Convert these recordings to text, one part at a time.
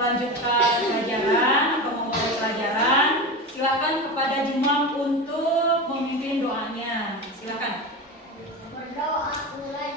melanjutkan pelajaran atau memulai pelajaran, silakan kepada jemaah untuk memimpin doanya. Silakan. Berdoa mulai.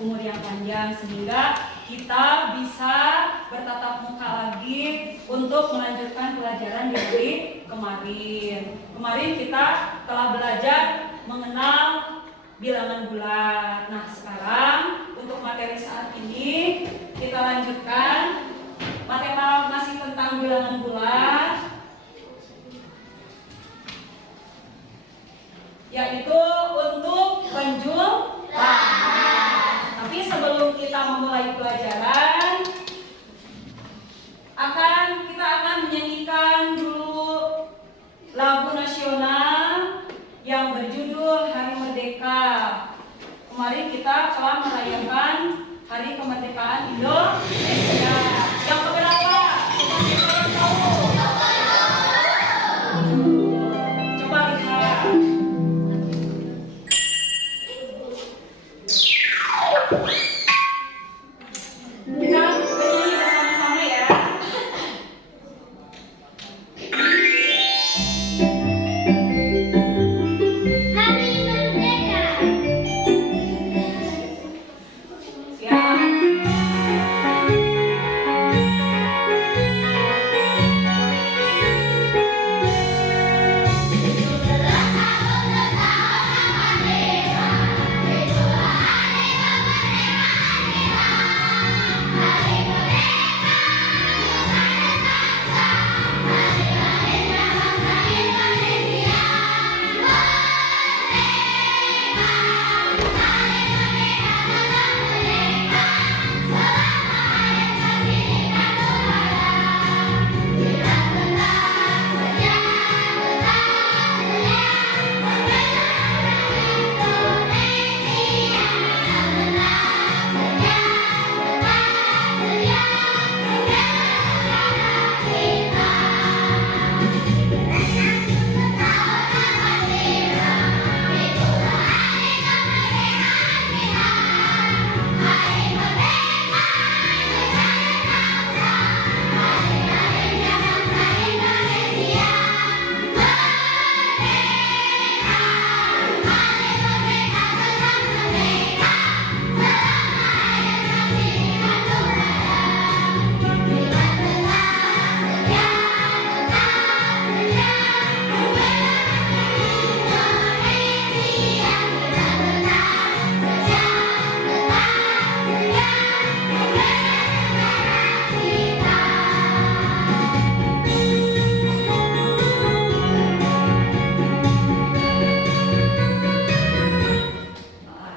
Umur yang panjang sehingga kita bisa bertatap muka lagi untuk melanjutkan pelajaran di hari kemarin. Kemarin kita telah belajar mengenal bilangan bulat. Nah, sekarang untuk materi saat ini kita lanjutkan materi masih tentang bilangan bulat, yaitu untuk penjumlahan. Tapi sebelum kita memulai pelajaran, kita akan menyanyikan dulu lagu nasional yang berjudul Hari Merdeka. Kemarin kita telah merayakan Hari Kemerdekaan Indonesia. Yang keberapa? Coba siapa yang tahu? Coba lihat. Kita bernyanyi bersama-sama ya. Hari Merdeka. Siap.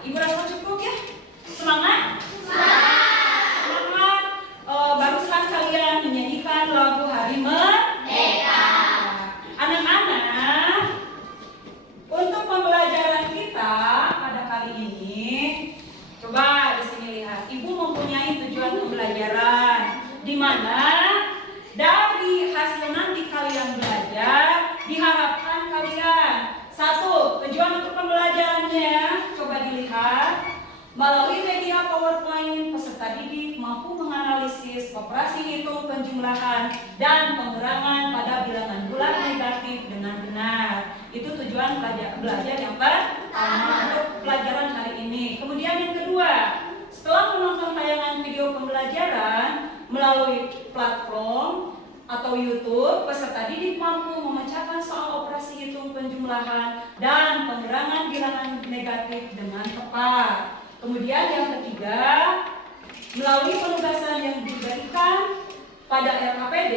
Ibu rasa cukup ya? Semangat? Semangat. Barusan kalian menyanyikan lagu Hari Merdeka. Anak-anak, untuk pembelajaran kita pada kali ini, coba di sini lihat. Ibu mempunyai tujuan pembelajaran, di mana dari hasil nanti kalian belajar, diharapkan kalian satu, tujuan untuk pembelajarannya, coba dilihat. Melalui media PowerPoint, peserta didik mampu menganalisis operasi hitung penjumlahan dan pengurangan pada bilangan bulat negatif dengan benar. Itu tujuan belajar yang pertama untuk pelajaran hari ini. Kemudian yang kedua, Melalui platform atau YouTube, peserta didik mampu memecahkan soal operasi hitung penjumlahan dan pengurangan bilangan negatif dengan tepat. Kemudian yang ketiga, melalui penugasan yang diberikan pada LKPD,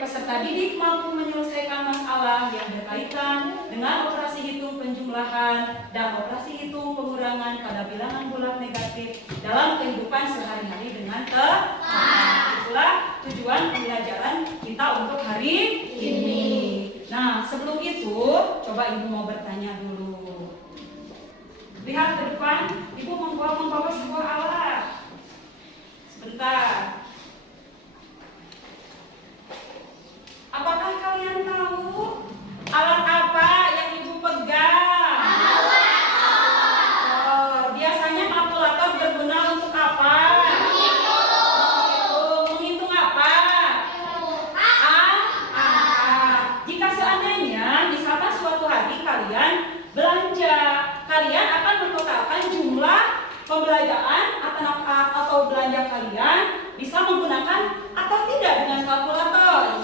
peserta didik mampu menyelesaikan masalah yang berkaitan dengan operasi hitung penjumlahan dan operasi hitung pengurangan pada bilangan bulat negatif dalam kehidupan sehari-hari dengan tepat. Itulah tujuan pembelajaran kita untuk hari ini. Nah, sebelum itu, coba Ibu mau bertanya dulu. Lihat ke depan, Ibu membawa sebuah alat. Sebentar. Apakah kalian tahu alat apa yang Ibu pegang? Biasanya kalkulator berguna untuk apa? Menghitung apa? Jika seandainya misalkan suatu hari kalian belanja, kalian akan mentotalkan jumlah pembelanjaan atau belanja kalian, bisa menggunakan atau tidak dengan kalkulator?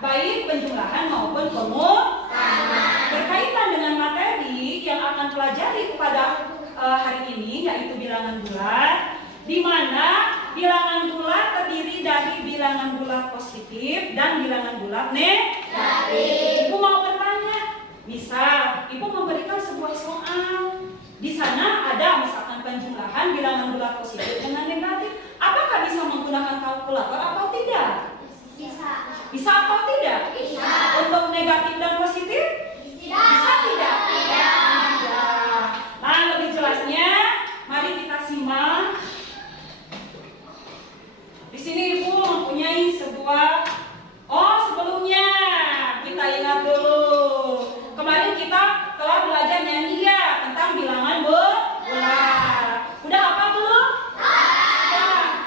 Baik penjumlahan maupun pengurangan. Berkaitan dengan materi yang akan pelajari pada hari ini, yaitu bilangan bulat, di mana bilangan bulat terdiri dari bilangan bulat positif dan bilangan bulat negatif. Ibu mau bertanya, misal Ibu memberikan sebuah soal, di sana ada misalkan penjumlahan bilangan bulat positif dengan negatif. Apakah bisa menggunakan kalkulator atau tidak? Bisa atau tidak? Bisa. Untuk negatif dan positif? Bisa tidak? Tidak. Nah, lebih jelasnya, mari kita simak. Di sini Ibu mempunyai sebuah. Sebelumnya kita ingat dulu. Kemarin kita telah belajar nyanyi ya tentang bilangan bulat. Udah hafal belum?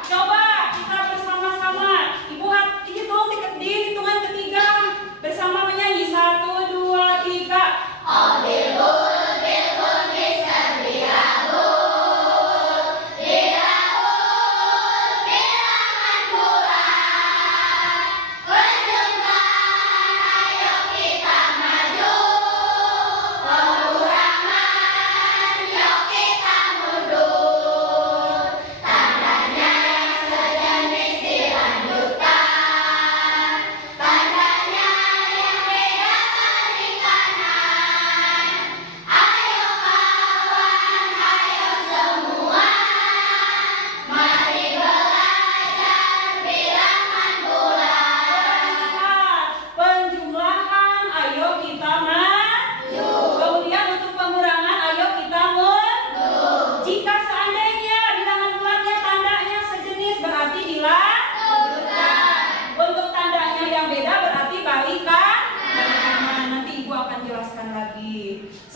Coba kita bersama-sama. Ibu hitung di hitungan ketiga bersama menyanyi 1, 2, 3.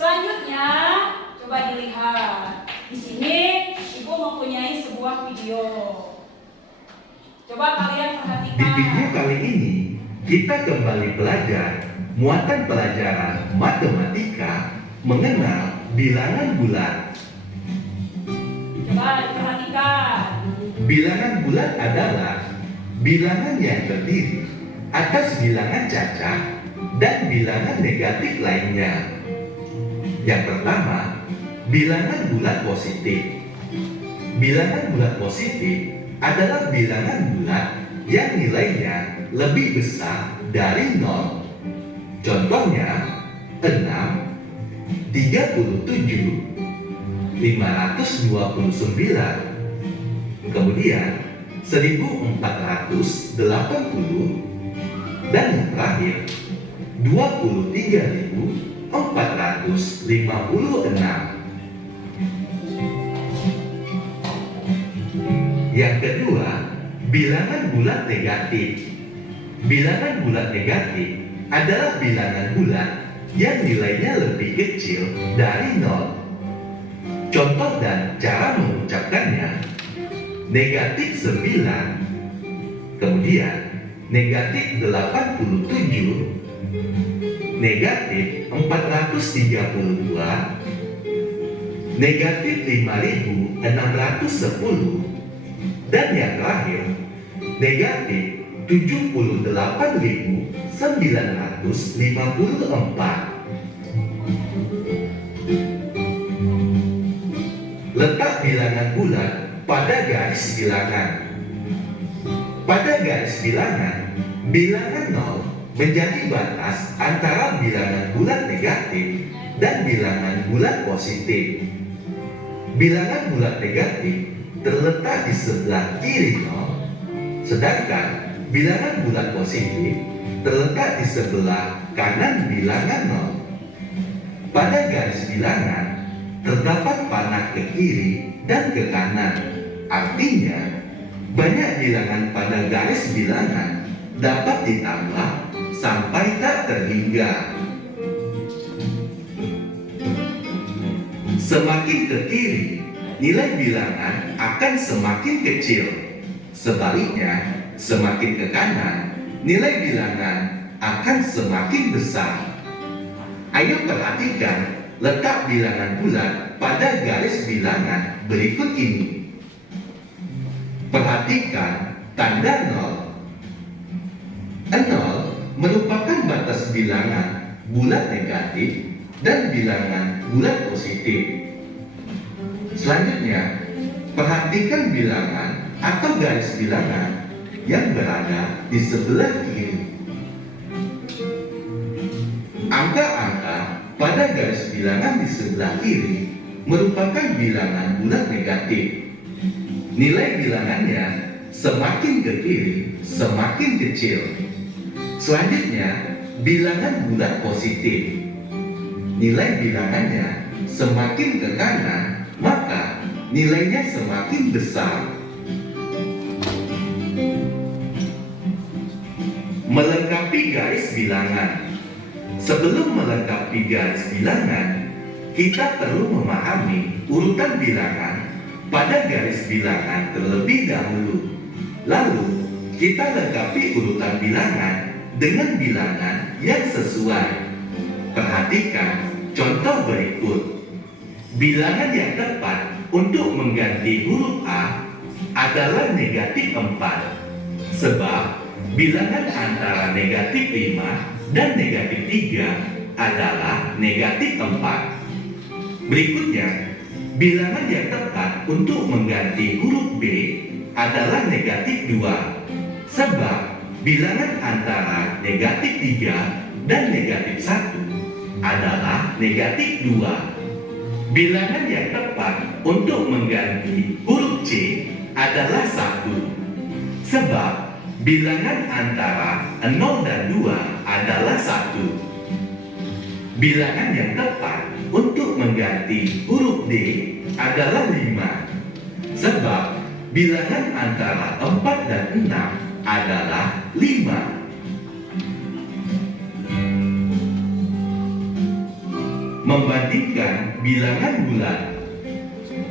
Selanjutnya, coba dilihat. Di sini Ibu mempunyai sebuah video. Coba kalian perhatikan. Di video kali ini, kita kembali belajar muatan pelajaran matematika mengenal bilangan bulat. Coba diperhatikan. Bilangan bulat adalah bilangan yang terdiri atas bilangan cacat dan bilangan negatif lainnya. Yang pertama, bilangan bulat positif. Bilangan bulat positif adalah bilangan bulat yang nilainya lebih besar dari 0. Contohnya 6, 37, 529, kemudian 1480, dan yang terakhir 23.456. Yang kedua, bilangan bulat negatif. Bilangan bulat negatif adalah bilangan bulat yang nilainya lebih kecil dari 0. Contoh dan cara mengucapkannya: negatif 9, kemudian negatif 87, negatif 432, negatif 5610, Dan yang terakhir, negatif 78.954. Letak bilangan bulat pada garis bilangan. Pada garis bilangan, bilangan 0 menjadi batas antara bilangan bulat negatif dan bilangan bulat positif. Bilangan bulat negatif terletak di sebelah kiri 0, sedangkan bilangan bulat positif terletak di sebelah kanan bilangan 0. Pada garis bilangan terdapat panah ke kiri dan ke kanan. Artinya, banyak bilangan pada garis bilangan dapat ditambah sampai tak terhingga. Semakin ke kiri, nilai bilangan akan semakin kecil. Sebaliknya, semakin ke kanan, nilai bilangan akan semakin besar. Ayo perhatikan letak bilangan bulat pada garis bilangan berikut ini. Perhatikan tanda 0. 0 merupakan batas bilangan bulat negatif dan bilangan bulat positif. Selanjutnya, perhatikan bilangan atau garis bilangan yang berada di sebelah kiri. Angka-angka pada garis bilangan di sebelah kiri merupakan bilangan bulat negatif. Nilai bilangannya semakin ke kiri, semakin kecil. Selanjutnya, bilangan bulat positif. Nilai bilangannya semakin ke kanan, maka nilainya semakin besar. Melengkapi garis bilangan. Sebelum melengkapi garis bilangan, kita perlu memahami urutan bilangan pada garis bilangan terlebih dahulu. Lalu, kita lengkapi urutan bilangan dengan bilangan yang sesuai. Perhatikan contoh berikut. Bilangan yang tepat untuk mengganti huruf A adalah negatif 4, sebab bilangan antara negatif 5 dan negatif 3 adalah negatif 4. Berikutnya, bilangan yang tepat untuk mengganti huruf B adalah negatif 2, sebab bilangan antara negatif 3 dan negatif 1 adalah negatif 2. Bilangan yang tepat untuk mengganti huruf C adalah 1, sebab bilangan antara 0 dan 2 adalah 1. Bilangan yang tepat untuk mengganti huruf D adalah 5, sebab bilangan antara 4 dan 6 adalah 5. Membandingkan bilangan bulat.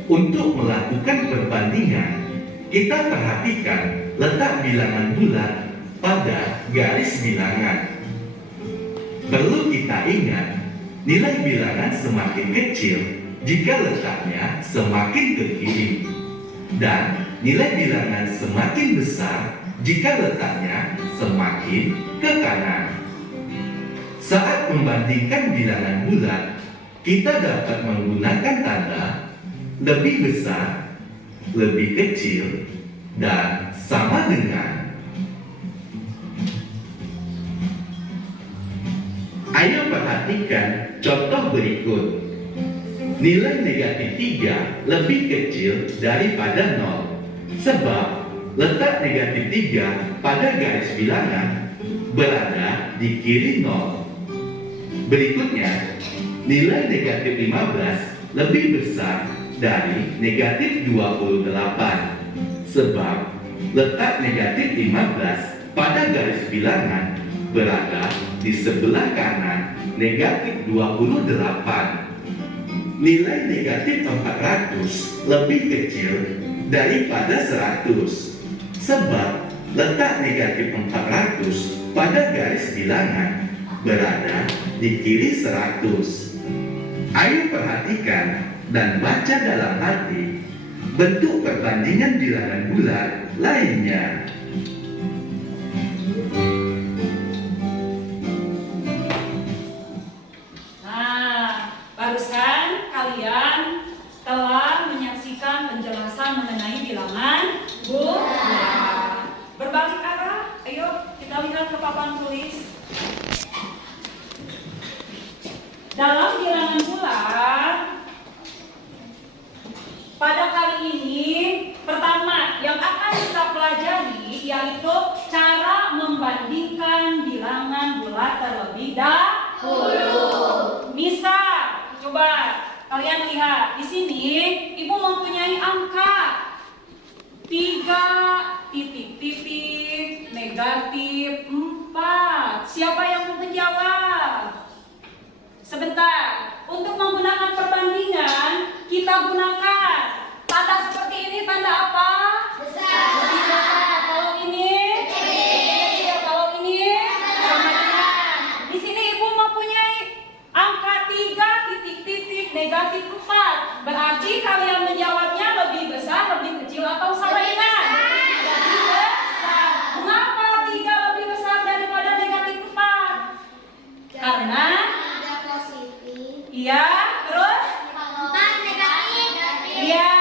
Untuk melakukan perbandingan, kita perhatikan letak bilangan bulat pada garis bilangan. Perlu kita ingat, nilai bilangan semakin kecil jika letaknya semakin ke kiri, dan nilai bilangan semakin besar jika letaknya semakin ke kanan. Saat membandingkan bilangan bulat, kita dapat menggunakan tanda lebih besar, lebih kecil, dan sama dengan. Ayo perhatikan contoh berikut. Nilai negatif 3 lebih kecil daripada 0, sebab letak negatif 3 pada garis bilangan berada di kiri 0. Berikutnya, nilai negatif 15 lebih besar dari negatif 28, sebab letak negatif 15 pada garis bilangan berada di sebelah kanan negatif 28. Nilai negatif 400 lebih kecil daripada 100, sebab letak negatif 400 pada garis bilangan berada di kiri 100. Ayo perhatikan dan baca dalam hati bentuk perbandingan bilangan bulat lainnya. Nah, barusan kalian telah menyaksikan penjelasan mengenai bilangan bulat. Berbalik arah, ayo kita lihat ke papan tulis. Dalam bilangan bulat, pada kali ini, pertama yang akan kita pelajari yaitu cara membandingkan bilangan bulat terlebih dahulu. Misal, coba kalian lihat di sini, ibu mempunyai angka 3 titik-titik negatif 4. Siapa yang mau menjawab? Sebentar, untuk menggunakan perbandingan, kita gunakan tanda seperti ini, tanda apa? Besar. Lebih besar. Kalau ini kecil. Kalau ini sama dengan. Di sini ibu mempunyai angka 3 titik-titik negatif 4. Berarti kalian menjawabnya lebih besar, lebih kecil atau sama dengan? Lebih besar. Mengapa 3 lebih besar daripada negatif 4? Karena iya, terus? 4 negatif. Iya,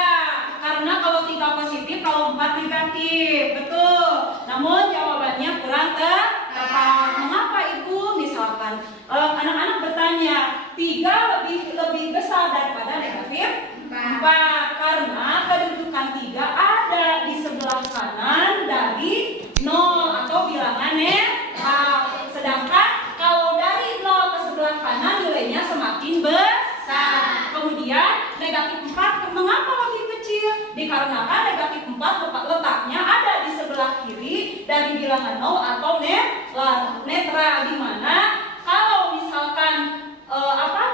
karena kalau 3 positif, kalau 4 negatif, betul. Namun jawabannya kurang tepat. Mengapa Ibu? Misalkan anak-anak bertanya, 3 lebih besar daripada negatif 4. Karena kedudukan 3 ada di sebelah kanan dari 0 atau bilangan netral. Sedangkan kalau dari 0 ke sebelah kanan nilainya semakin besar. Kemudian negatif 4 mengapa lebih kecil? Dikarenakan negatif 4 letaknya ada di sebelah kiri dari bilangan 0 atau netral, di mana kalau misalkan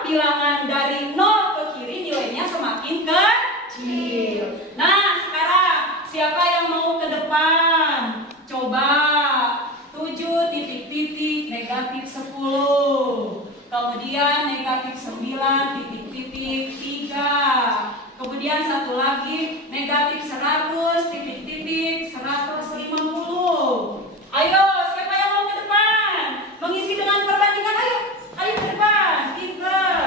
bilangan dari 0 ke kiri nilainya semakin kecil. Nah, sekarang siapa yang mau ke depan? Coba 7 titik-titik negatif 10. Kemudian negatif 9 titik-titik 3. Kemudian satu lagi negatif 100 titik-titik 150. Ayo, siapa yang mau ke depan? Mengisi dengan perbandingan, ayo ke depan. Pinter.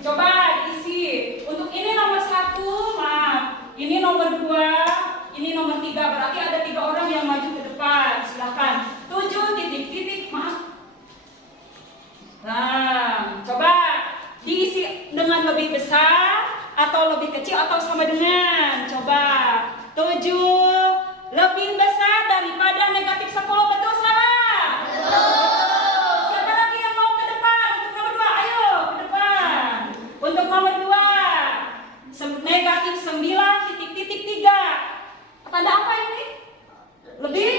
Coba diisi. Untuk ini nomor 1, maaf. Ini nomor 2, ini nomor 3. Berarti ada 3 orang yang maju ke depan. Silakan. 7 titik-titik, maaf. Nah, coba diisi dengan lebih besar atau lebih kecil atau sama dengan. Coba 7 lebih besar daripada negatif 10, betul salah? Betul. Siapa lagi yang mau ke depan? Untuk nomor 2, ayo ke depan. Untuk nomor 2, negatif 9 titik-titik 3. Tanda apa ini? Lebih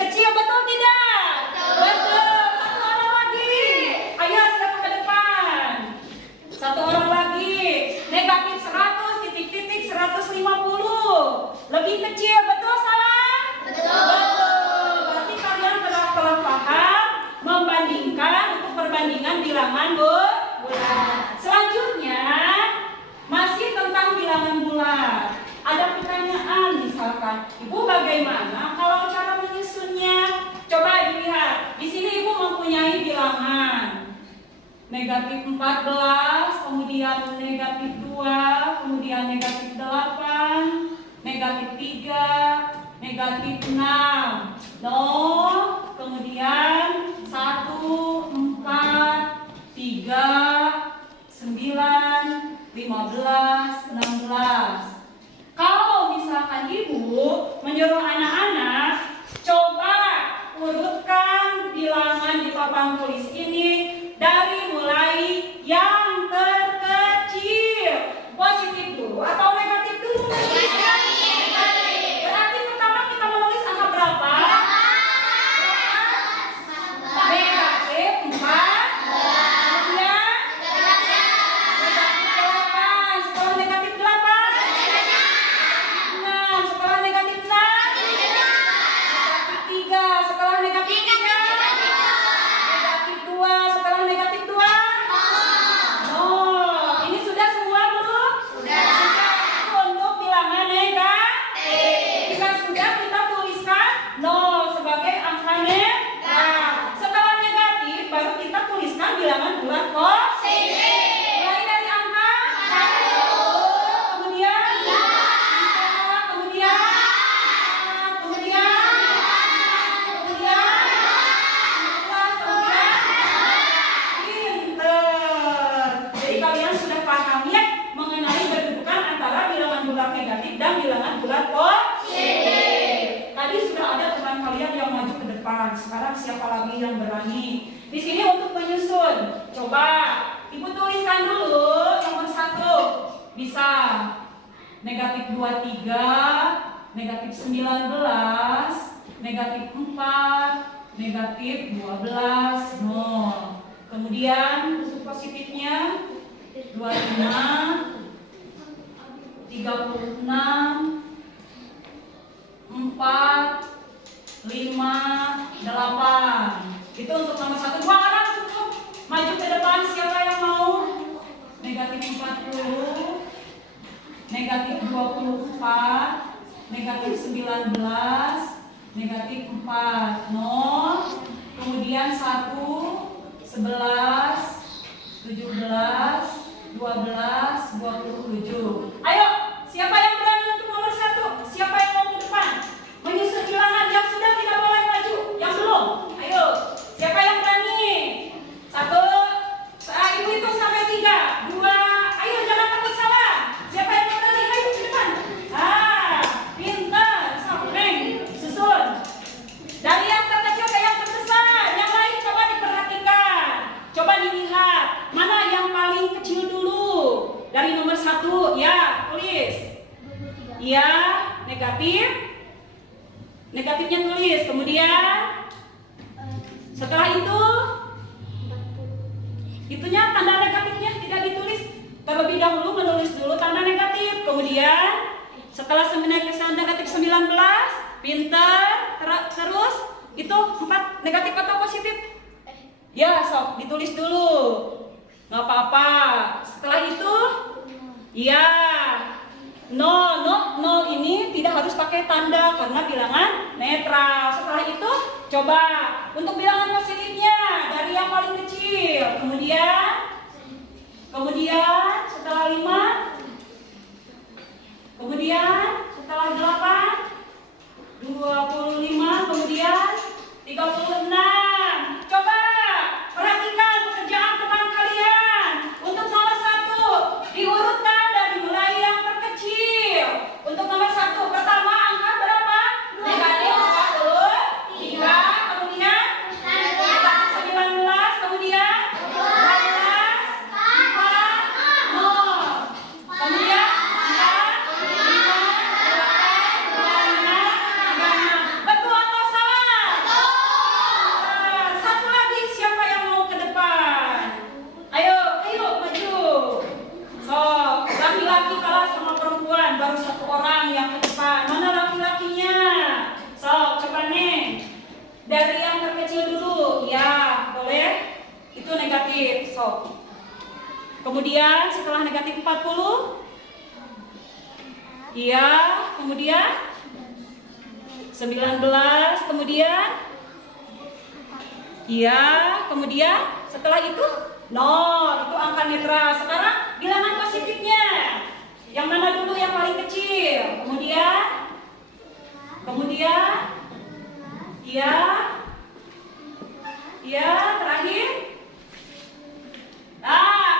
kecil, betul tidak? Betul. Satu orang lagi, negatif 100 titik-titik 150. Lebih kecil, betul salah? Betul. Berarti kalian telah paham membandingkan untuk perbandingan bilangan bulat. Selanjutnya masih tentang bilangan bulat. Ada pertanyaan misalkan, Ibu bagaimana kalau cara menyusunnya? Coba dilihat. Di sini Ibu mempunyai bilangan negatif 14, kemudian negatif 2, kemudian negatif 8, negatif 3, negatif 6, 0, kemudian 1, 4, 3, 9, 15, 16. Kalau misalkan Ibu menyuruh anak-anak, coba urutkan bilangan di papan tulis ini dari mulai yang terkecil. Positif dulu atau negatif dulu? Negatif. Berarti pertama kita menulis angka berapa? Negatif 4. Kemudian negatif 8. Setelah negatif 8 negatif dan bilangan bulat positif. Tadi sudah ada teman kalian yang maju ke depan. Sekarang siapa lagi yang berani? Di sini untuk menyusun. Coba Ibu tuliskan dulu nomor 1. Bisa negatif 23, negatif 19, negatif 4, negatif 12, 0. Kemudian untuk positifnya 25, 36, 4, 5, 8. Itu untuk nomor 1. 2 orang cukup. Maju ke depan, siapa yang mau? Negatif 40, negatif 24, negatif 19, negatif 4, 0. Kemudian 1, 11, 17, 12, 27. Ayo, siapa yang berani untuk nomor 1? Siapa yang mau ke depan? Menyusun bilangan. Yang sudah tidak boleh maju. Yang belum, ayo. Siapa yang berani? 1, Ibu hitung sampai 3, 2, ayo jangan takut salah. Siapa yang berani? Ayo ke depan. Pintar, sampai susun. Dari yang terkecil ke yang terbesar. Yang lain coba diperhatikan. Coba dilihat mana yang paling kecil dulu. Dari nomor 1, ya, tulis. Ya, negatif. Negatifnya tulis. Kemudian setelah itu itunya tanda negatifnya tidak ditulis. Terlebih dahulu menulis dulu tanda negatif. Kemudian setelah negatif 19, pintar, terus itu 4 negatif atau positif? Ya, sok ditulis dulu. Nggak apa-apa. Setelah itu, ya, 0 ini tidak harus pakai tanda karena bilangan netral. Setelah itu, coba untuk bilangan positifnya dari yang paling kecil. Kemudian setelah 5, kemudian setelah 8, 25, kemudian 36. Coba perhatikan pekerjaan teman kalian. Untuk nomor 1 diurutkan dari mulai yang terkecil. Untuk nomor 1 pertama angka berapa? Negatif 43. Kemudian negatif 19. Kemudian 12, 4, 0. Kemudian 4, 5, 8, 26. Betul atau salah? Satu lagi, siapa yang mau ke depan? Ayo maju. So, laki-laki kalah sama perempuan, baru 1 orang yang ke depan. Mana laki-lakinya? So, coba nih. Dari yang terkecil dulu. Ya, boleh. Itu negatif. So. Kemudian setelah negatif 40. Iya, kemudian 19, kemudian iya, kemudian setelah itu 0, itu angka netral. Sekarang bilangan positifnya. Yang mana dulu yang paling kecil? Kemudian iya, terakhir.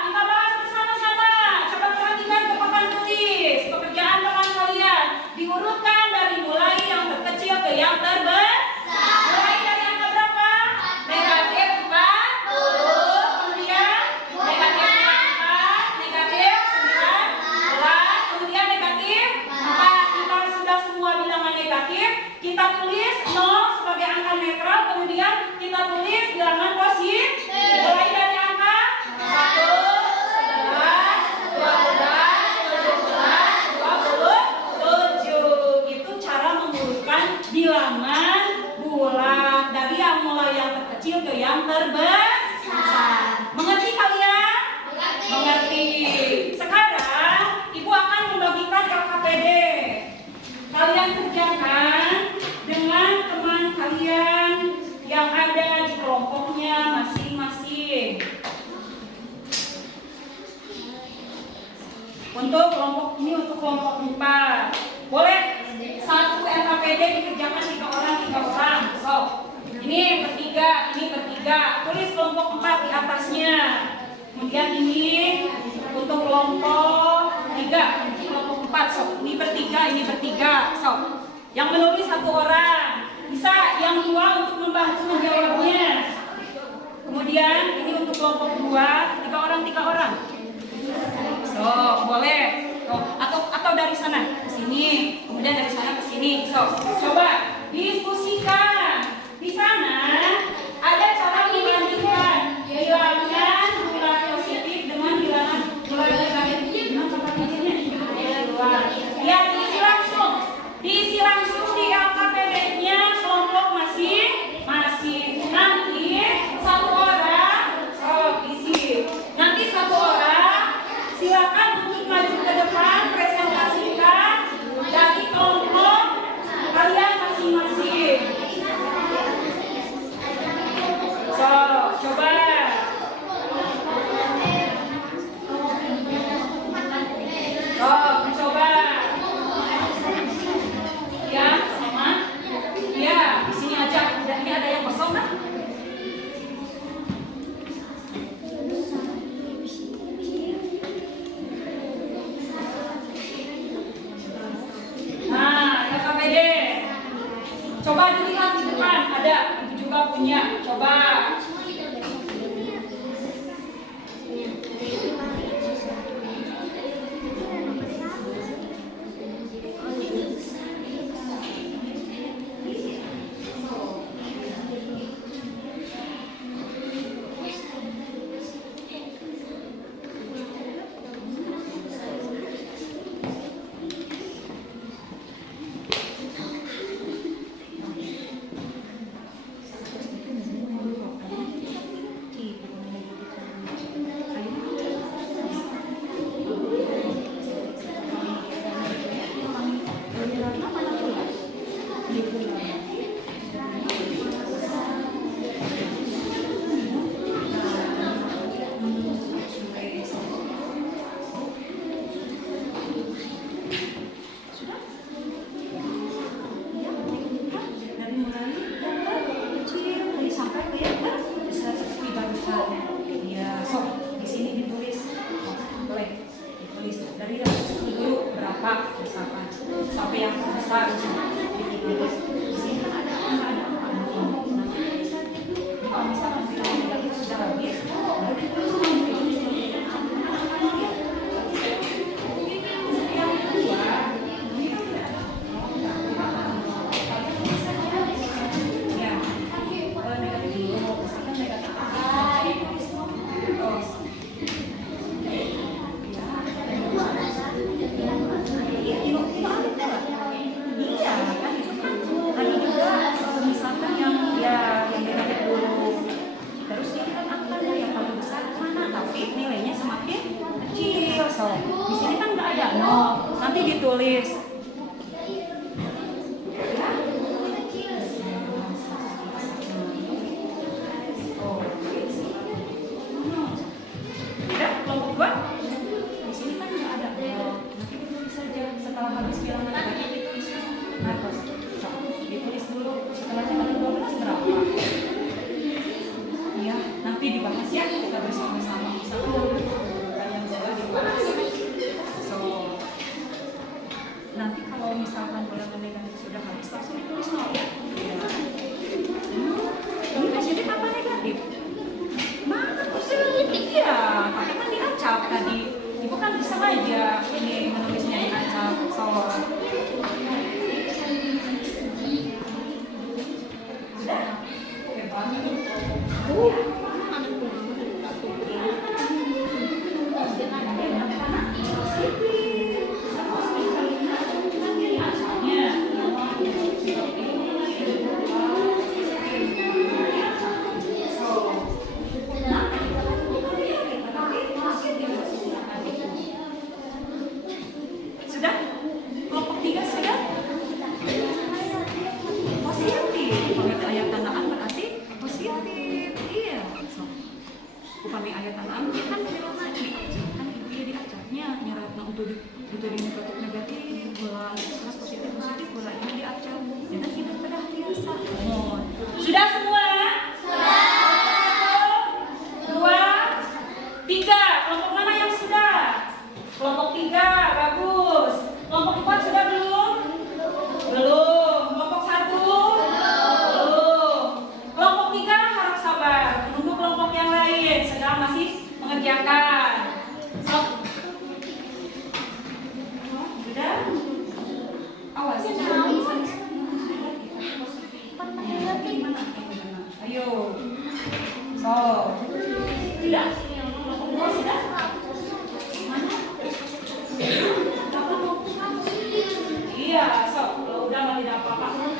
Kita bahas bersama-sama. Coba perhatikan ke papan tulis. Pekerjaan teman kalian diurutkan dari mulai yang terkecil ke yang terbesar. Mulai dari angka berapa? Negatif 40. Kemudian negatif 4, negatif 19, kemudian negatif 4. Kita sudah semua bilangan negatif. Kita tulis 0 sebagai angka netral. Kemudian kita tulis bilangan positif. Mulai dari angka 1, 11, 12, 17, 27. Itu cara mengurutkan bilangan bulat dari yang mulai yang terkecil ke yang terbesar. Mengerti kalian? Mengerti. Sekarang Ibu akan membagikan LKPD. Kalian kerjakan dengan teman kalian yang ada di kelompoknya masing-masing. Untuk kelompok ini, untuk kelompok 4, boleh 1 LKPD dikerjakan 3 orang. So, ini bertiga. Tulis kelompok 4 di atasnya. Kemudian ini untuk kelompok 3, kelompok 4 4. So, ini bertiga. So, yang menulis 1 orang. Bisa yang 2 untuk membantu menjawabnya. Kemudian ini untuk kelompok 2, 3 orang. So, boleh. Oh, atau dari sana ke sini, kemudian dari sana ke sini. So, coba diskusikan. Di sana ada cara membandingkan bilangan bulat positif dengan bilangan bulat negatif. Ya, diisi langsung di LKPD-nya kelompok masing-masing. Nanti 1 orang, isi. Nanti 1 orang silakan untuk maju ke depan, presentasikan dari kelompok kalian masing-masing. So, coba. Coba. Ya, sama. Ya, di sini aja. Ini ada yang kosong kan? LKPD. Coba dilihat di depan, ada. Ibu juga punya. Coba. Dari dulu berapa misalkan sampai yang besar di sini kan ada apa? Kalau misalkan kita sudah habis, baru ditulis. Yang kedua, ya, kalau negatif dulu, misalkan negatif so, di sini kan nggak ada nol, nanti ditulis. Udah, kelompok 2. Di sini kan nggak ada nol, nanti ditulis saja. Setelah habis bilangan negatif ditulis. Nah, terus so, ditulis dulu. Setelahnya ada 12 berapa? Ya, nanti dibahas ya. Kita bersama-sama. Nanti kalau misalkan bilangan negatif sudah habis, langsung ditulis nol ya. Ini positif apa negatif? Mana positif ya? Tapi kan diacak tadi. Ibu kan bisa aja ini menulisnya diacak. So, sudah? Oke banget. Sudah? Kelompok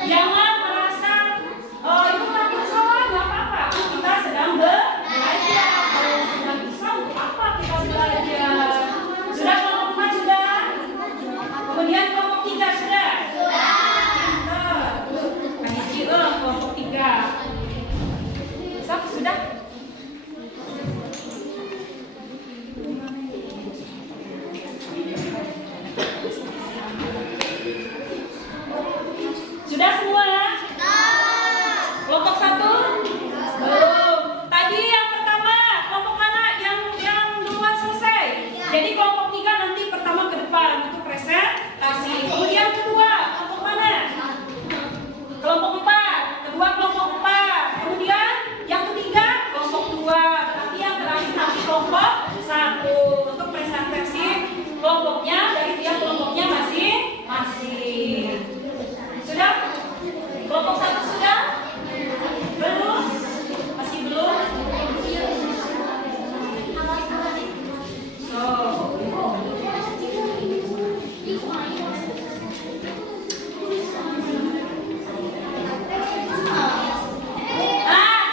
Jangan merasa itu takut salah, nggak apa-apa. Kita sedang belajar. Kalau sudah bisa, untuk apa kita belajar? Sudah kelompok 4 sudah? Kemudian kelompok 3 sudah? Kelompok 3. Sudah? Sudah semua? Kelompok 1? Belum. Tadi yang pertama, kelompok mana yang duluan selesai? Jadi kelompok 3 nanti pertama ke depan untuk presentasi. Kemudian kedua, kelompok mana? Kelompok 4. Kedua kelompok 4. Kemudian yang ketiga kelompok 2. Berarti yang terakhir nanti kelompok 1 untuk presentasi kelompoknya dari tiap kelompoknya masing-masing. Sudah? Kelompok 1 sudah? Belum? Masih belum?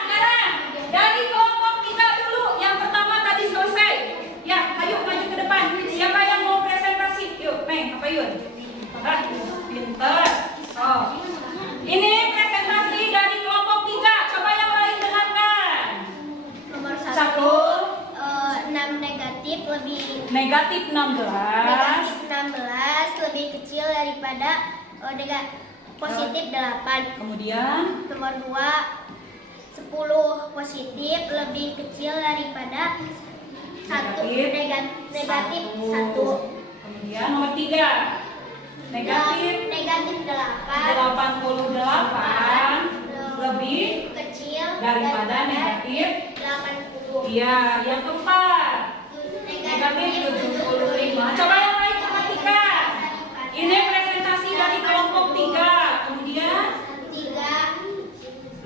Sekarang dari kelompok 3 dulu. Yang pertama tadi selesai. Ya, ayo maju ke depan. Siapa yang mau presentasi? Yuk, Meng, apa Yun? Pinter. Ini presentasi dari kelompok 3. Coba yang lain dengarkan. Nomor 1. 6 negatif lebih Negatif 16. lebih kecil daripada positif 8. Kemudian Nomor 2, 10 positif lebih kecil daripada negatif 1. Kemudian nomor 3. Negatif negatif 8 88 lebih kecil daripada negatif. 80. Iya, yang keempat. Negatif 75. Coba yang lain perhatikan. Ini presentasi dari kelompok 3. Kemudian 3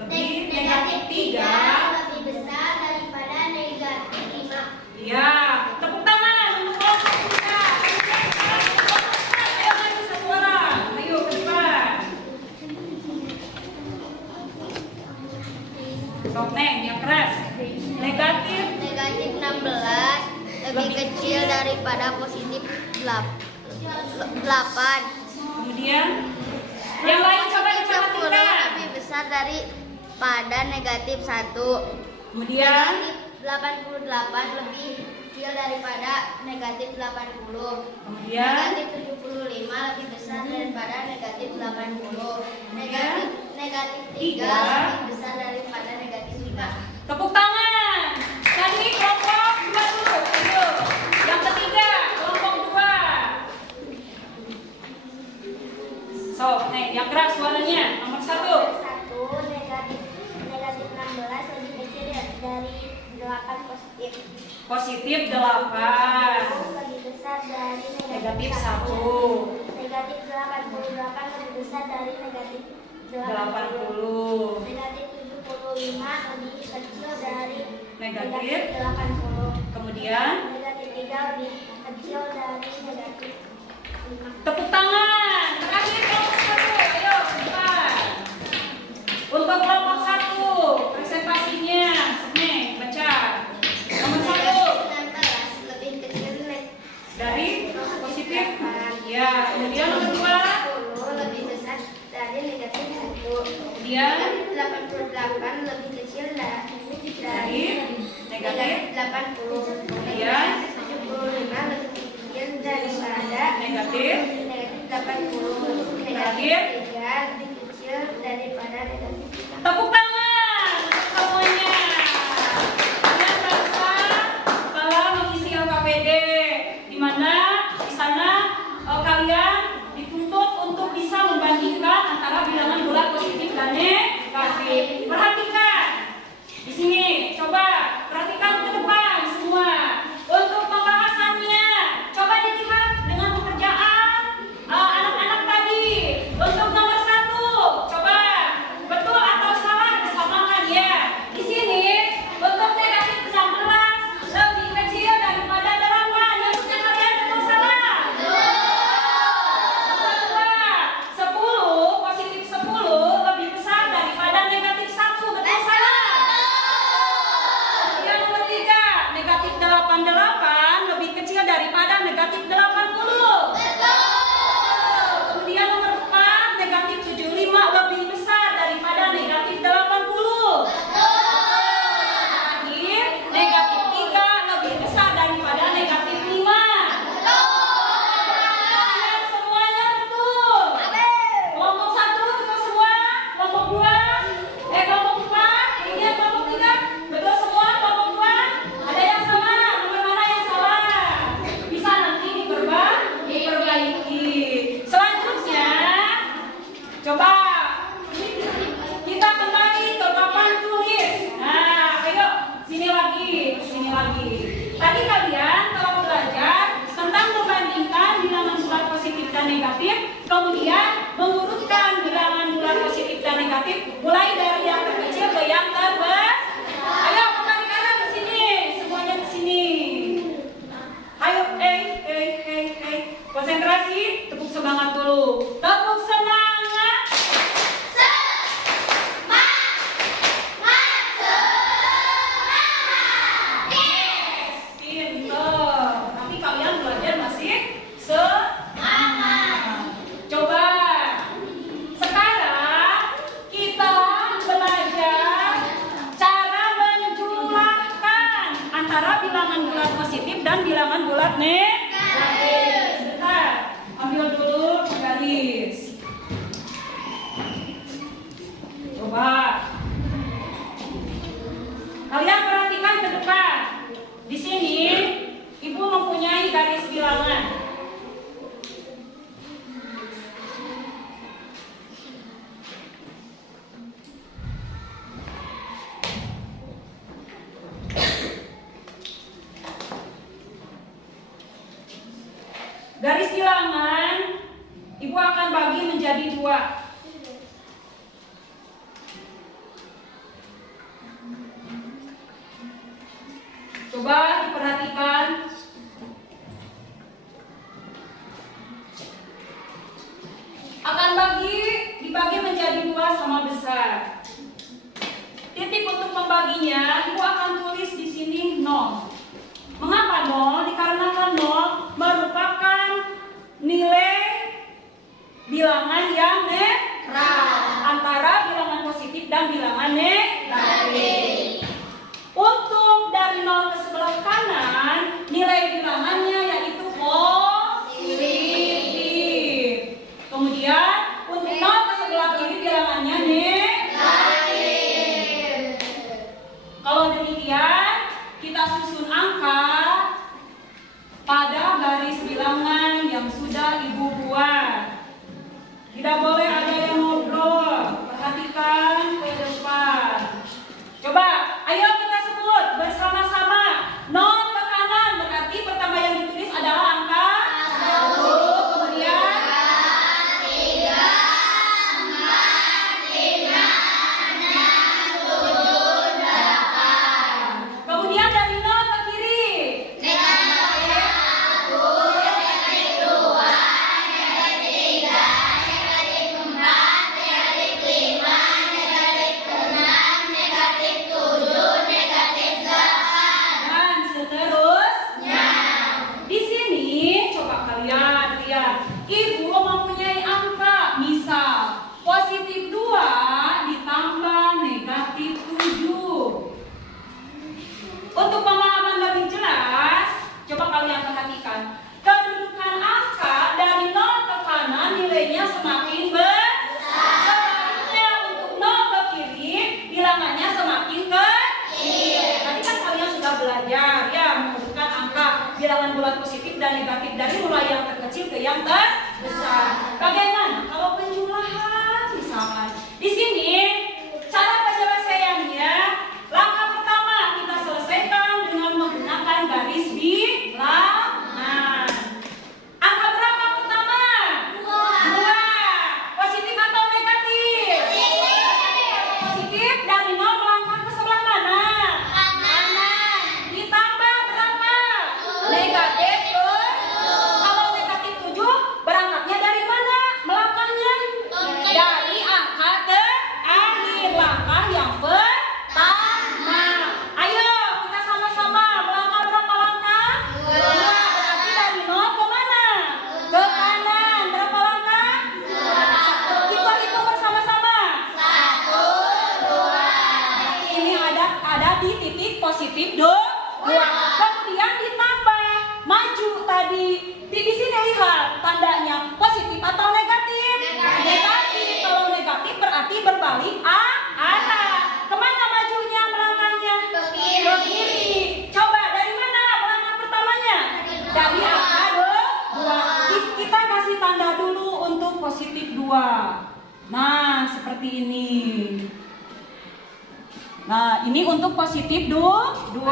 lebih negatif 3. lebih besar daripada negatif 5. Iya, tepuk tangan untuk kelompok 3. Ayo maju satu orang. Ayo ke depan. Stop, Neng, yang keras. Negatif 16 lebih kecil daripada positif 8. Kemudian yang lain coba diperhatikan. Lebih besar daripada negatif 1. Kemudian 88 lebih kecil daripada negatif 80. kemudian Negatif 75 lebih besar daripada negatif 80. Negatif 3 lebih besar daripada negatif 5. tepuk tangan. Tadi kelompok 2 dulu. Ayo. Yang ketiga kelompok 2. So, nih yang keras suaranya. Nomor 1. Negatif 16 lebih kecil dari 8 positif. Positif 8. Lebih besar dari Negatif 1. Negatif 88 lebih besar dari negatif 80. Negatif 75 lebih kecil dari Negatif 80. Kemudian Negatif 3 lebih kecil dari negatif 5. tepuk tangan. Terakhir kelompok 1. Ayo cepat. Untuk kelompok 1 presentasinya. Nih baca. Nomor 1 16 lebih kecil dari positif. Ya. Kemudian nomor 2. 10 lebih besar dari negatif 1. Kemudian 88 lebih kecil dari negatif 80. Kemudian 75 lebih kecil daripada negatif. 80. Terakhir. 3 lebih kecil daripada negatif 5. Tepuk tangan untuk semuanya. Kalian merasa kalau mengisi LKPD, di mana di sana kalian dituntut untuk bisa membandingkan antara bilangan bulat positif dan negatif. Perhatikan di sini, coba perhatikan ke depan semua. Untuk pembahasannya, coba dilihat dengan pekerjaan anak-anak tadi. Untuk nomor 1, coba betul atau salah negatif, mulai dari yang terkecil ke yang terbesar. Ayo kembali kanan ke sini, semuanya ke sini. Ayo, konsentrasi, tepuk semangat dulu. Tepuk semangat. Pinter. Nanti kalian belajar masih semangat. Coba. Sekarang kita belajar cara menjumlahkan antara bilangan bulat positif dan bilangan bulat negatif. Sebentar, ambil dulu garis. Coba. Kalian perhatikan ke depan. Di sini, Ibu mempunyai garis bilangan. Garis bilangan Ibu akan bagi menjadi 2. Coba diperhatikan. Akan dibagi menjadi 2 sama besar. Titik untuk membaginya Ibu akan tulis di sini 0. Mengapa 0? Dikarenakan 0 merupakan nilai bilangan yang netral antara bilangan positif dan bilangan negatif. Untuk dari 0 ke sebelah kanan, nilai bilangannya yaitu positif. Kemudian untuk 0 ke sebelah kiri bilangannya negatif. Kalau demikian, kita susun angka pada garis bilangan yang sudah Ibu buat. Tidak boleh ada yang ngobrol. Perhatikan ke depan. Coba, ayo kita sebut bersama-sama. 0 ke kanan berarti pertama yang ditulis adalah angka 1. Kemudian 3, 4, 5, 6, 7, 8. Kemudian dari 0 ke kiri. Negatif 1, negatif 2, negatif 3, negatif 4, negatif 5, negatif 6, negatif 7, negatif 8. Dan seterusnya. Di sini coba kalian lihat. Ibu mempunyai angka. Misal positif 2 ditambah negatif 7. Untuk pemahaman lebih jelas, coba kalian perhatikan. Kedudukan angka dari 0 ke kanan nilainya semakin besar. Sebaliknya untuk 0 ke kiri bilangannya semakin kecil. Tadi kan kalian sudah belajar ya menentukan angka bilangan bulat positif dan negatif dari mulai yang terkecil ke yang terbesar. Bagaimana kalau penjumlahan misalkan? Di sini cara penyelesaiannya, langkah pertama kita selesaikan dengan menggunakan garis bilangan. Angka berapa pertama? 2. Positif atau negatif? Positif. Dari 0 melangkah ke sebelah mana? Kanan. Ditambah berapa? Negatif 7. Kalau negatif 7 berangkatnya dari mana? Melangkahnya dari angka terakhir, langkah yang pertama. Ayo kita sama-sama melangkah berapa langkah? 2. Berarti dari 0 ke mana? Ke kanan. Berapa langkah? 1. Kita hitung bersama-sama. 1, 2. Ini ada di titik positif 2. Kemudian ditambah maju tadi. Di sini lihat tandanya positif atau negatif? Negatif. Kalau negatif berarti berbalik arah. Kemana majunya melangkahnya? Ke kiri. Ke kiri. Coba dari mana melangkah pertamanya? Dari angka 2. Kita kasih tanda dulu untuk positif 2. Nah, seperti ini. Nah, ini untuk positif 2.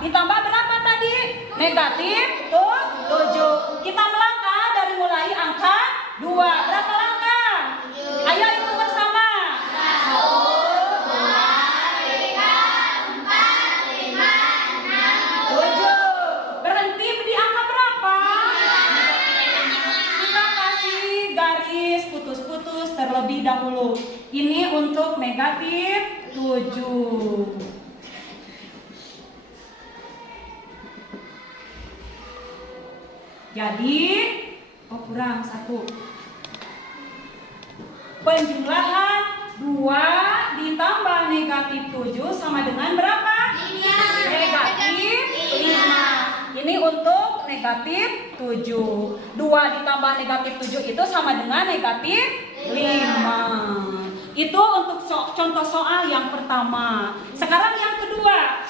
Ditambah berapa tadi? Negatif 7. Kita melangkah dari mulai angka 2. Berapa langkah? Ayo hitung bersama. 1, terlebih dahulu. Ini untuk negatif 7. Jadi, kurang 1. Penjumlahan 2 ditambah negatif 7 sama dengan berapa? 5. Negatif 5. Ini untuk negatif 7. 2 ditambah negatif 7 itu sama dengan negatif 5. Itu untuk contoh soal yang pertama. Sekarang yang kedua.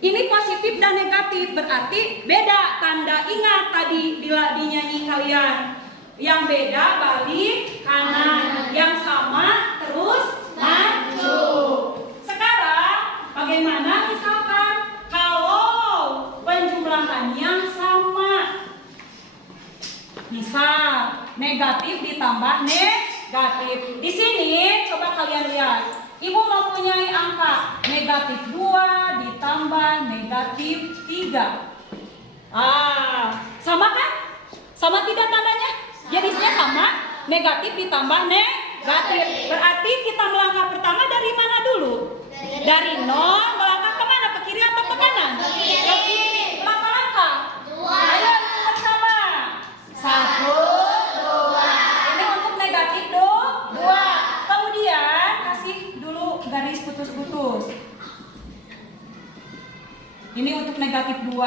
Ini positif dan negatif, berarti beda tanda. Ingat tadi dinyanyi kalian. Yang beda balik kanan, yang sama terus maju. Sekarang bagaimana misalkan kalau penjumlahannya sama? Misal negatif ditambah negatif. Di sini coba kalian lihat. Ibu mempunyai angka negatif 2 ditambah negatif 3. Sama kan? Sama tidak tandanya? Jadinya sama, negatif ditambah negatif. Berarti kita melangkah pertama dari mana dulu? Dari 0 melangkah kemana? Ke kiri atau ke kanan? Ke kiri. Berapa langkah? 2. Ayo bersama. 1, 2. Ini untuk negatif 2. Kemudian kasih dulu garis putus-putus. Ini untuk negatif 2.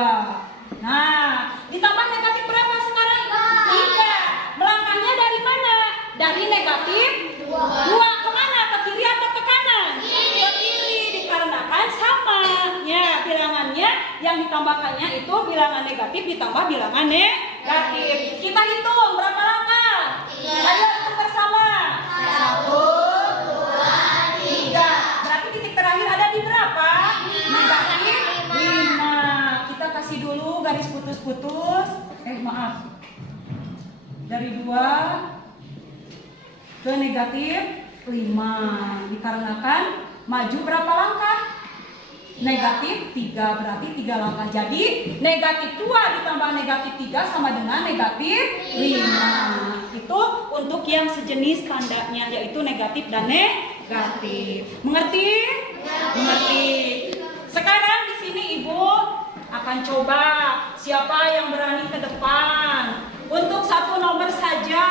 Nah, ditambah negatif berapa sekarang? 3. Melangkahnya dari mana? Dari negatif 2 kemana? Ke kiri atau ke kanan? Ke kiri, dikarenakan sama. Ya, bilangannya yang ditambahkannya itu bilangan negatif ditambah bilangan negatif. Kita hitung berapa langkah? Ayo hitung bersama. 1, 2, 3. Berarti titik terakhir ada di berapa? Negatif 5. Kita kasih dulu garis putus-putus. Maaf. Dari 2 ke negatif 5. Dikarenakan maju berapa langkah? Negatif 3, berarti 3 langkah. Jadi negatif 2 ditambah negatif 3 sama dengan negatif 5. Itu untuk yang sejenis tandanya, yaitu negatif dan negatif. Mengerti? Mengerti. Sekarang di sini Ibu akan coba siapa yang berani ke depan. Untuk 1 nomor saja.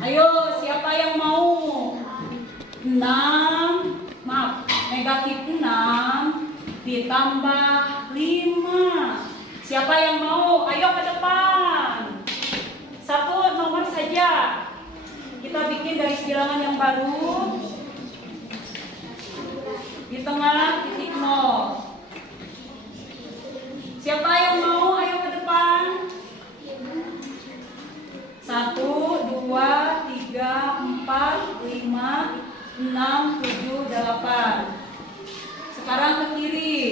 Ayo, siapa yang mau? 6, maaf, negatif 6 ditambah 5. Siapa yang mau? Ayo ke depan. 1 nomor saja. Kita bikin garis bilangan yang baru. Di tengah titik 0. Siapa yang mau? Ayo ke depan. 1, 2, 3, 4, 5, 6, 7, 8. Sekarang ke kiri.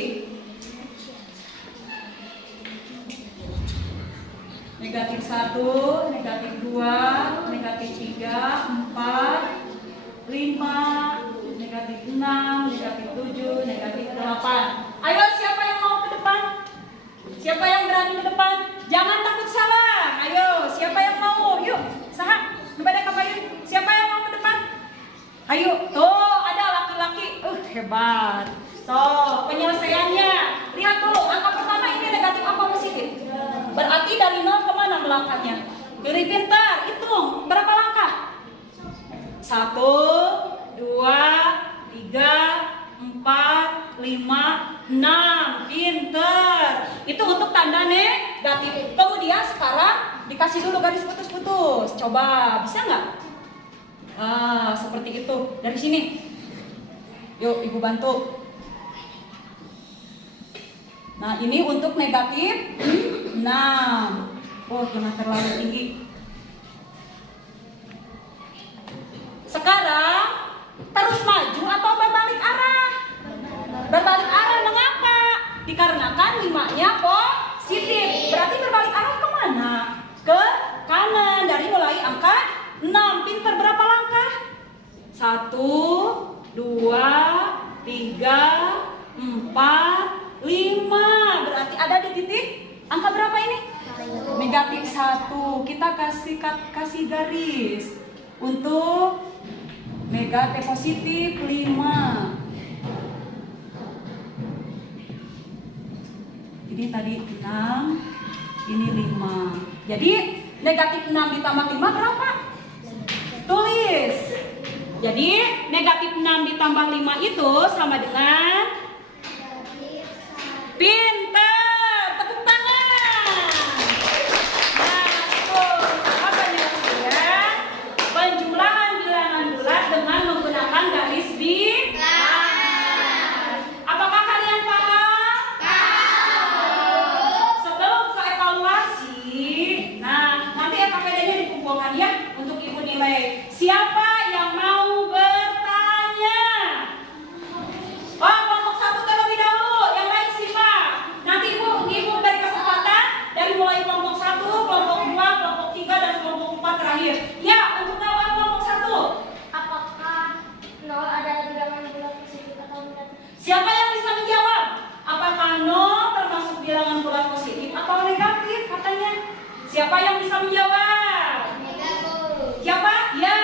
Negatif 1, negatif 2, negatif 3, 4, 5, negatif 6, negatif 7, negatif 8. Ayo siapa yang mau ke depan? Siapa yang berani ke depan? Jangan takut salah. Ayo, siapa yang mau? Yuk, saha. Kepada kapayun. Siapa yang mau ke depan? Ayo, tuh ada laki-laki. Hebat. So, penyelesaiannya. Lihat dulu, angka pertama ini negatif apa positif? Berarti dari 0 kemana melangkahnya? Kiri pintar, hitung. Berapa langkah? 1, 2, 3, 4, 5, 6. Pinter. Itu untuk tanda negatif. Kemudian sekarang dikasih dulu garis putus-putus. Coba, bisa nggak? Seperti itu. Dari sini. Yuk, Ibu bantu. Nah, ini untuk negatif 6. Jangan terlalu tinggi. Sekarang terus maju atau berbalik arah? Berbalik arah, mengapa? Dikarenakan 5-nya positif. Berarti berbalik arah kemana? Ke kanan. Dari mulai angka 6. Pinter, berapa langkah? 1, 2, 3, 4, 5. Berarti ada di titik angka berapa ini? Negatif 1. Kita kasih garis untuk 3 T positif 5. Ini tadi 6, ini 5. Jadi negatif 6 ditambah 5 berapa? Tulis. Jadi negatif 6 ditambah 5 itu sama dengan pintar. Tepuk tangan. Nah, itu apa ya? Penjumlahan bilangan bulat dengan menggunakan garis bilangan. Apakah kalian paham? Sebelum ke evaluasi, nah nanti KPD-nya dikumpulkan ya untuk ibu nilai. Siapa yang mau bertanya? Oh, kelompok 1 terlebih dahulu, yang lain simak. Nanti ibu beri kesempatan dari mulai kelompok 1, kelompok 2, kelompok 3 dan kelompok 4 terakhir. Ya, untuk jawab kelompok 1. Apakah 0 adalah bilangan bulat positif atau negatif? Siapa yang bisa menjawab? Apakah 0 termasuk bilangan bulat positif atau negatif katanya? Siapa yang bisa menjawab? Negatif. Siapa? Ya.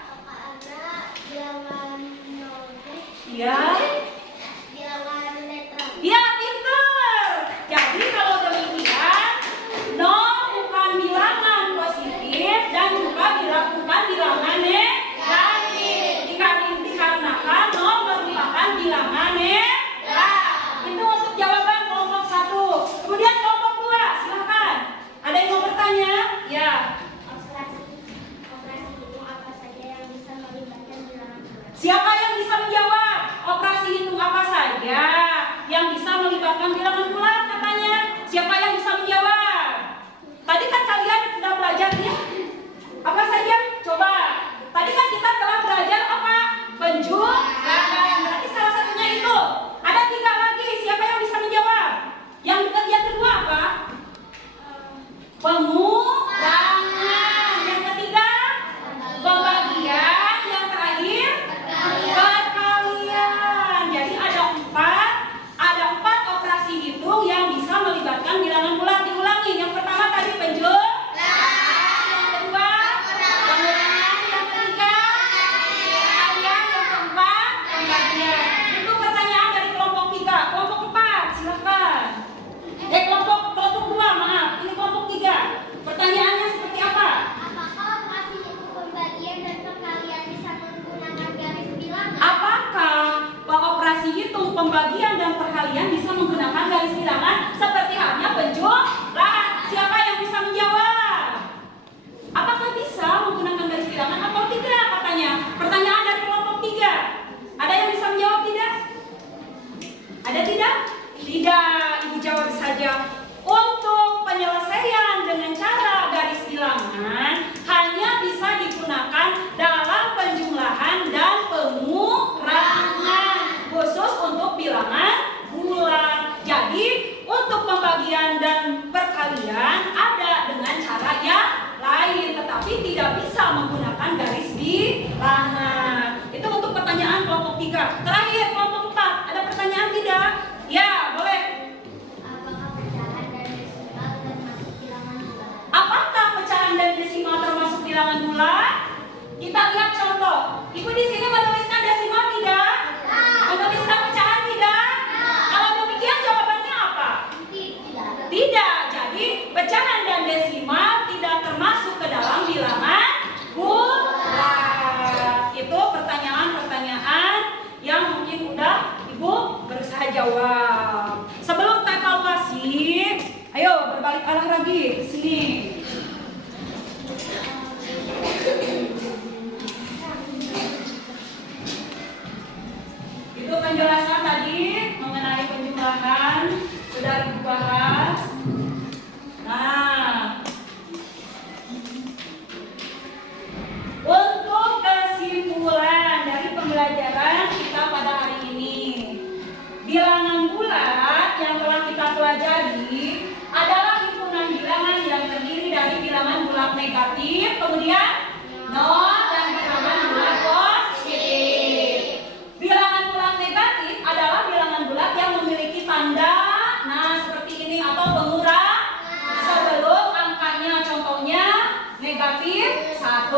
Apakah ada bilangan 0? Ya. Bilangan netral. Ya, pintar. Jadi kalau demikian, 0 bukan bilangan positif dan juga bukan bilangan negatif. Dikarenakan 0 merupakan bilangan negatif. Itu untuk jawaban kelompok 1. Kemudian kelompok 2, silakan. Ada yang mau bertanya? Ya. Operasi hitung apa saja yang bisa melibatkan bilangan bulat? Siapa yang bisa menjawab? Operasi hitung apa saja yang bisa melibatkan bilangan bulat katanya? Siapa yang bisa menjawab? Tadi kan kalian sudah belajar ya? Apa saja? Coba. Tadi kan kita telah belajar apa? Penjumlahan. Berarti salah satunya itu. Ada 3 lagi. Siapa yang bisa menjawab? Yang kedua apa? Pengurangan. Yang ketiga pembagian. Yang terakhir perkalian. Jadi ada 4 operasi hitung yang bisa melibatkan bilangan bulat. Diulangi. Yang pertama tadi penjumlahan. Yang kedua pengurangan. Yang ketiga perkalian. Yang keempat pembagian. Itu pertanyaan dari kelompok 3. Kelompok 4 silakan. Kelompok 2 maaf. Ini kelompok 3. Pertanyaannya seperti apa? Apakah operasi hitung pembagian dan perkalian bisa menggunakan garis bilangan? Apakah operasi hitung pembagian dan perkalian bisa menggunakan garis bilangan seperti halnya penjumlahan? Siapa yang bisa menjawab? Apakah bisa menggunakan garis bilangan atau tidak katanya? Pertanyaan dari kelompok 3. Ada yang bisa menjawab tidak? Ada tidak? Tidak. Ibu jawab saja. Untuk penyelesaian dengan cara garis bilangan hanya bisa digunakan dalam penjumlahan dan pengurangan, khusus untuk bilangan bulat. Jadi untuk pembagian dan perkalian ada dengan cara yang lain, tetapi tidak bisa menggunakan garis bilangan. Itu untuk pertanyaan kelompok 3. Terakhir kelompok 4. Ada pertanyaan tidak? Ya, boleh. Apakah pecahan dan desimal termasuk bilangan bulat? Apakah pecahan dan desimal termasuk bilangan bulat? Kita lihat contoh. Ibu di sini menuliskan desimal tidak? Menuliskan pecahan tidak? Kalau demikian jawabannya apa? Tidak. Tidak. Jadi pecahan dan desimal tidak termasuk ke dalam bilangan bulat. Itu pertanyaan-pertanyaan yang mungkin udah Ibu berusaha jawab. Sebelum kita evaluasi, ayo berbalik arah lagi ke sini. Itu penjelasan tadi mengenai penjumlahan sudah Ibu bahas. Nah, untuk kesimpulan dari pembelajaran kita pada hari ini, bilangan bulat yang telah kita pelajari adalah himpunan bilangan yang terdiri dari bilangan bulat negatif, kemudian 0 dan bilangan bulat positif. Bilangan bulat negatif adalah bilangan bulat yang memiliki tanda seperti ini atau pengurang sebelum angkanya, contohnya negatif 1,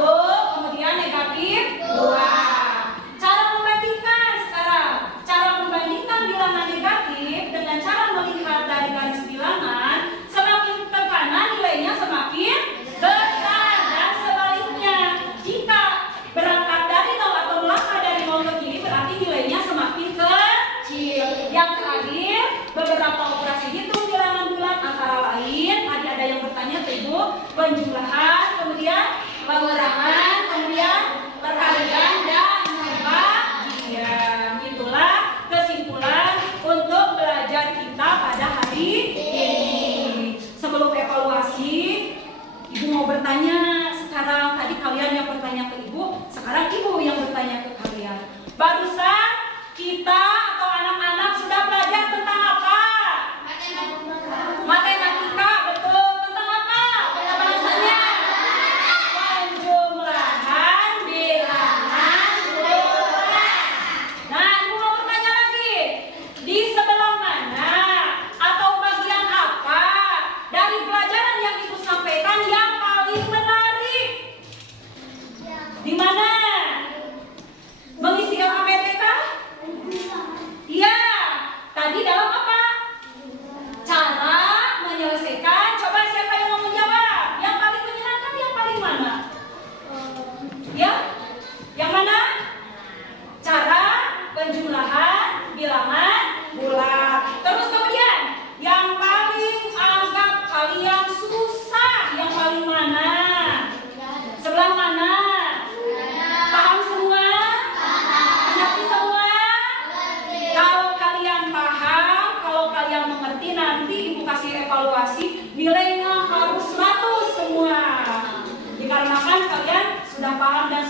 kemudian negatif 2.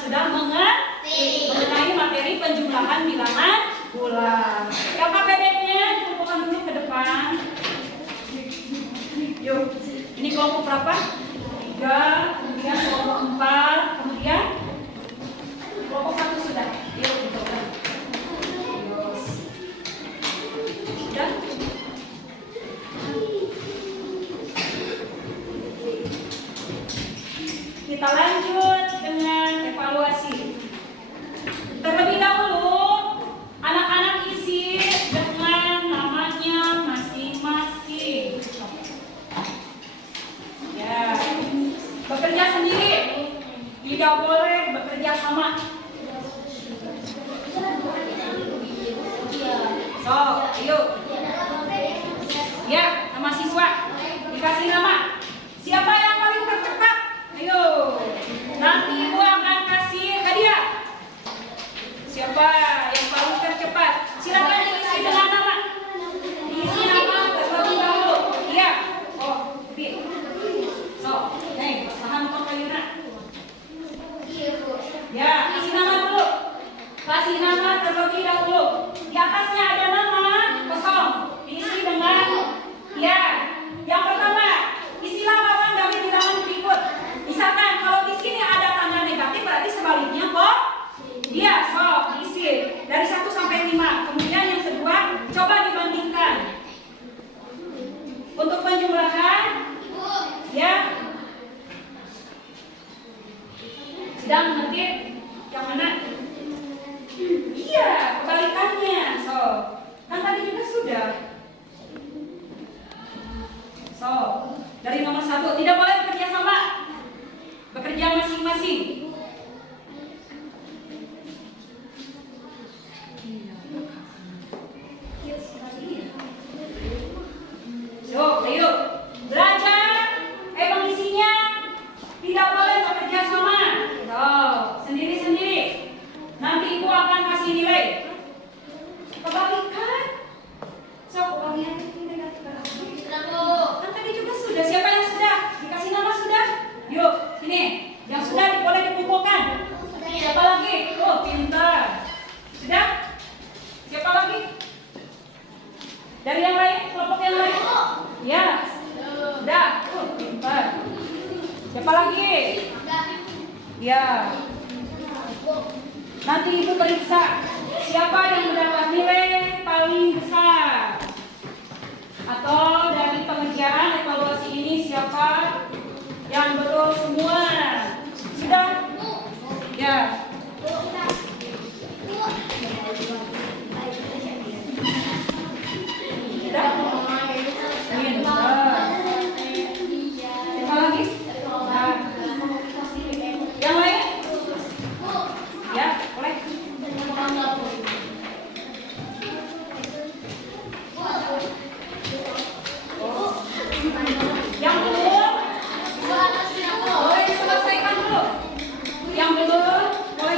sudah mengerti mengenai materi penjumlahan bilangan bulan. Yang KPD-nya dikumpulkan dulu ke depan. Yuk, ini kelompok berapa? 3, kemudian kelompok 4, kemudian kelompok 1 sudah. Yuk, kumpulkan. Sudah? Kita lanjut dengan evaluasi. Terlebih dahulu, anak-anak isi dengan namanya masing-masing. Ya, bekerja sendiri, tidak boleh bekerja sama. So, ayo. Ya, sama siswa dikasih nama. Siapa yang paling tercepat? Ayo. Nanti ibu akan kasih hadiah. Siapa yang paling tercepat? Silakan diisi dengan nama. Diisi nama terlebih dahulu. Iya. Oh, Bi. So, nih, paham kok Kayuna? Ya, isi nama dulu. Kasih nama terlebih dahulu. Di atasnya ada nama kosong. Diisi dengan ya. Yang pertama, isilah lawan dari bilangan berikut. Misalkan kalau di sini ada tanda negatif, berarti sebaliknya kok. Iya, so diisi dari 1 sampai 5. Kemudian yang kedua, coba dibandingkan. Untuk penjumlahan, ya. Sedang mengerti yang mana? Iya, kebalikannya. So, kan tadi juga sudah. So, dari nomor 1 tidak boleh bekerja sama, bekerja masing-masing. Ayo belajar. Mengisinya tidak boleh bekerja sama. So, sendiri-sendiri. Nanti ibu akan kasih nilai. Kebalikan. So, kebalikan itu negatif. Kan tadi juga sudah. Siapa yang sudah? Dikasih nama sudah? Yuk, sini. Yang sudah boleh dikumpulkan. Siapa lagi? Oh, pintar. Sudah? Siapa lagi? Dari yang lain? Kelompok yang lain? Ya. Sudah. Oh, pintar. Siapa lagi? Ya. Nanti ibu periksa siapa yang mendapat nilai paling besar. Atau dari pengerjaan evaluasi ini siapa yang betul semua? Sudah? Ya. Sudah? Siapa lagi? Nah. Yang lain? Ya, boleh. Yang belum boleh diselesaikan dulu. Yang belum boleh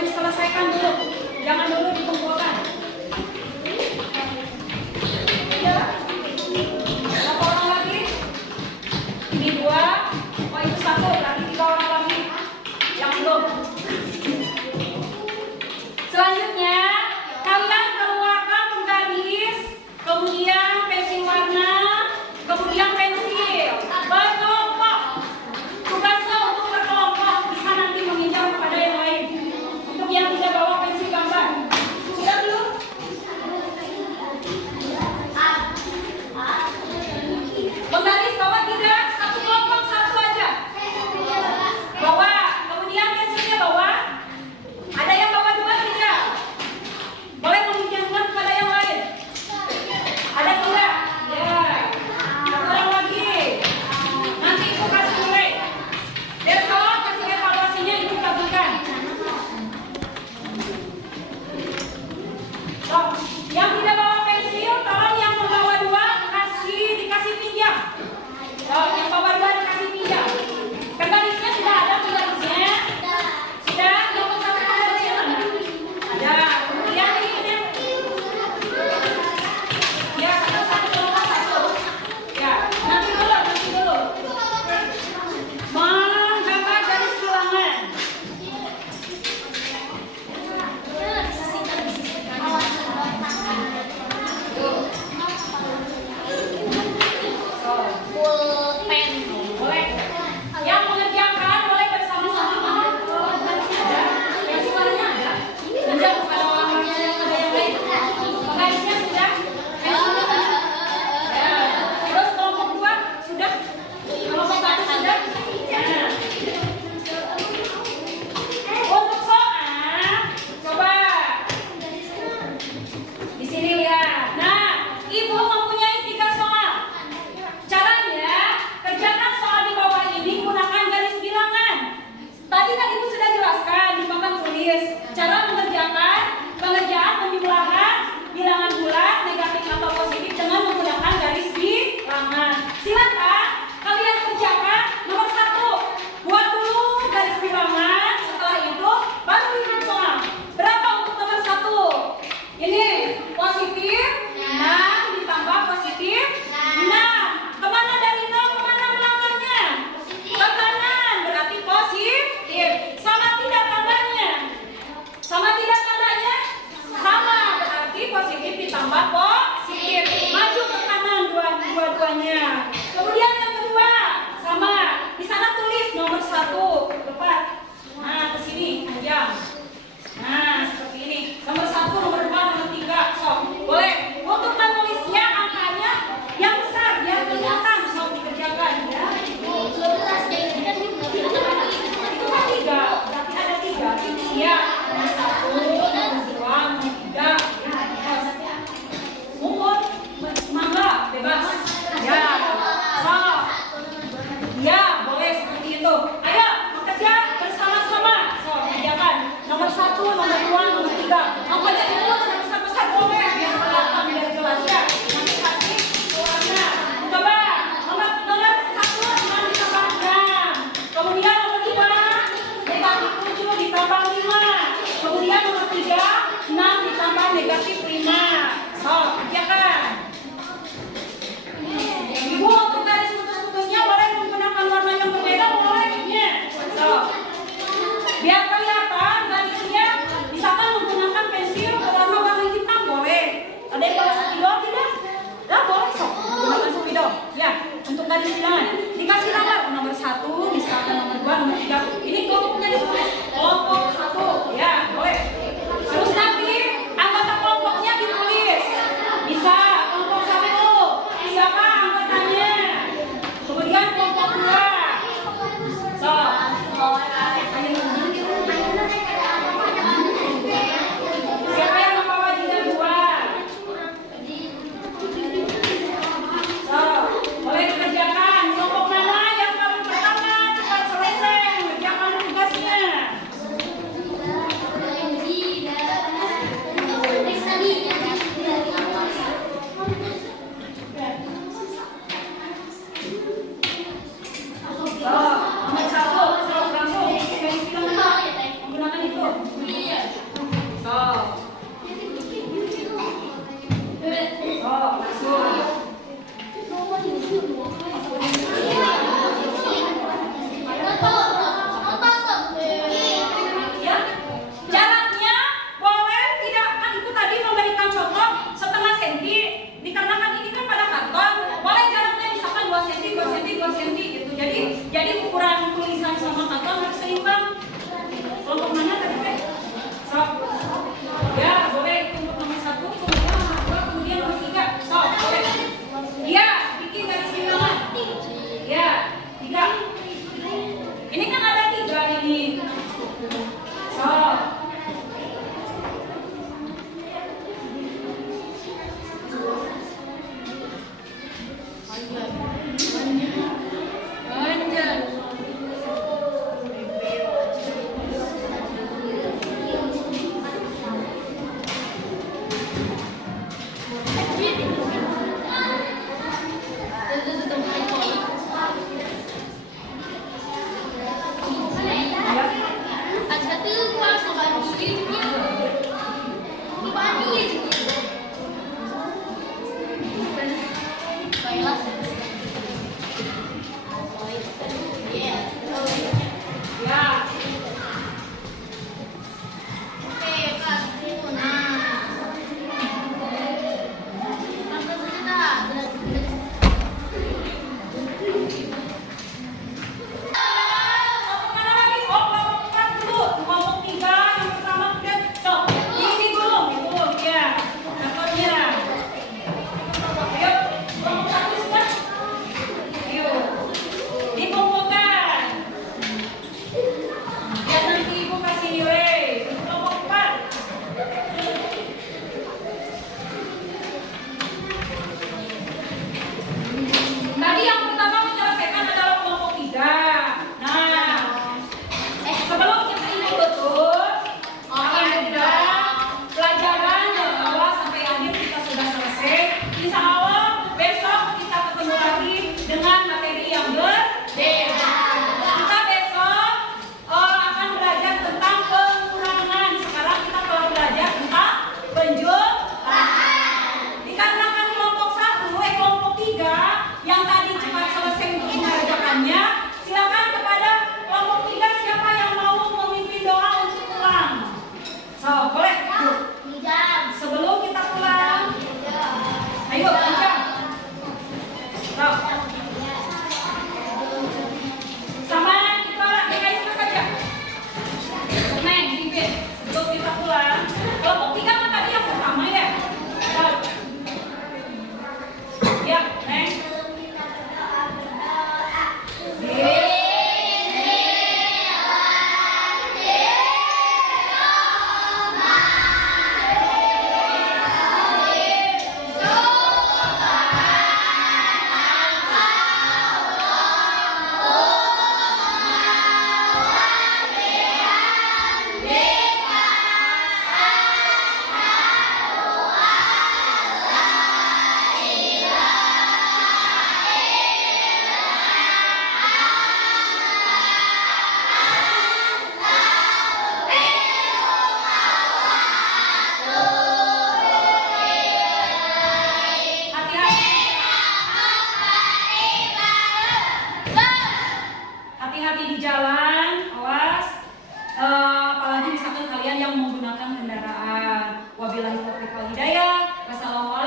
menggunakan kendaraan. Wabillahi taufiq wal hidayah. Wassalamualaikum